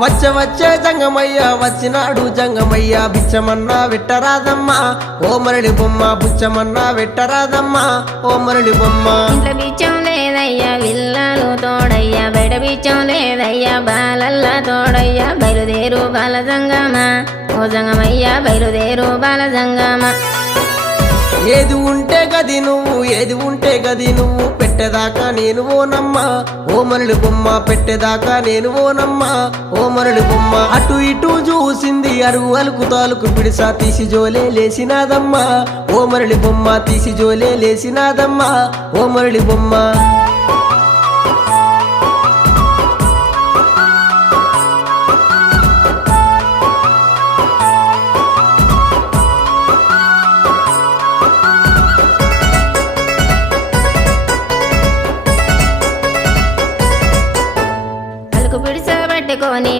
వచ్చే జంగమయ్య వచ్చినాడు జంగమయ్య బిచ్చమన్నా వెట్టరాదమ్మా ఓ మరడి బొమ్మ బుచ్చమన్నా వెట్టరాదమ్మా ఓ మరడి బొమ్మ ఇంట్లో బిచ్చం లేదయ్యా విల్లాలు తోడయ్యా బయట బిచ్చం లేదయ్యా బాలల్లా తోడయ్యా బయలుదేరు బాల జంగమా ఓ జంగమయ్యా బయలుదేరు బాల జంగమా ఏది ఉంటే గది నువ్వు ఏది ఉంటే గది నువ్వు పెట్టేదాకా నేను ఓనమ్మా ఓ మరడి బొమ్మ పెట్టేదాకా నేను ఓనమ్మా ఓ మరడి బొమ్మ అటు ఇటు చూసింది అరుగు అలుకు తాలుకు పిడిసా తీసి జోలే లేసినాదమ్మా ఓ మరడి బొమ్మ తీసి జోలే లేసినాదమ్మా ఓ మరడి బొమ్మ